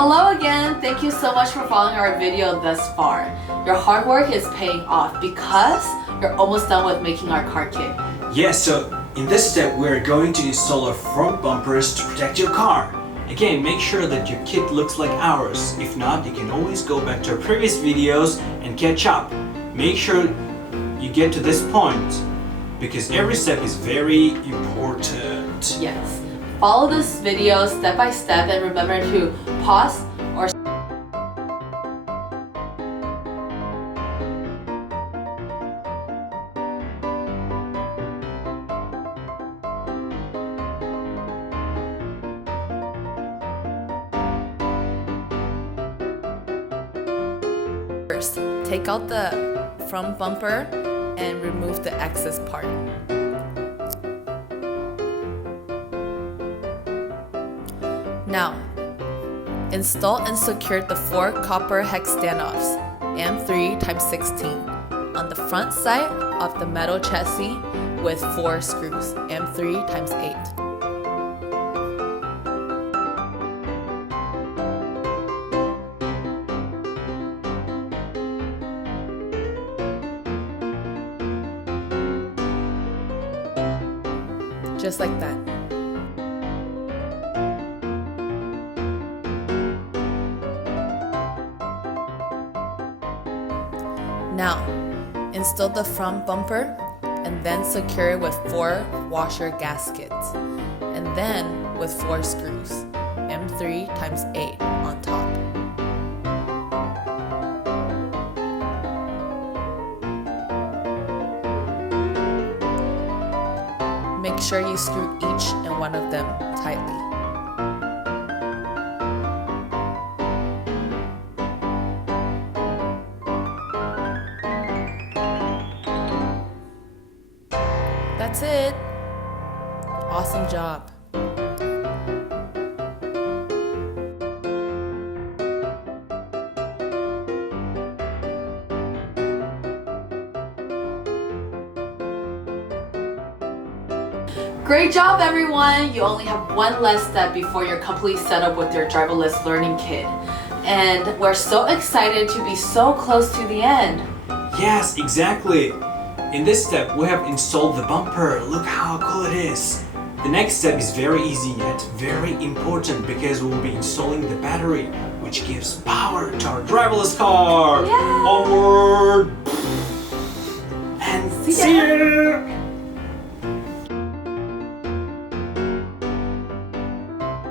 Hello again! Thank you so much for following our video thus far. Your hard work is paying off because you're almost done with making our car kit. Yes, so in this step we're going to install our front bumpers to protect your car. Again, make sure that your kit looks like ours. If not, you can always go back to our previous videos and catch up. Make sure you get to this point because every step is very important. Yes. Follow this video step by step and remember to pause or first, take out the front bumper and remove the excess part. Now, install and secure the 4 copper hex standoffs M3x16 on the front side of the metal chassis with 4 screws M3x8. Just like that. Now, install the front bumper and then secure it with 4 washer gaskets and then with 4 screws M3x8 on top. Make sure you screw each and one of them tightly. That's it. Awesome job. Great job, everyone! You only have one less step before you're completely set up with your driverless learning kit. And we're so excited to be so close to the end. Yes, exactly. In this step, we have installed the bumper. Look how cool it is. The next step is very easy yet very important because we will be installing the battery, which gives power to our driverless car. Yay! Onward! And see ya!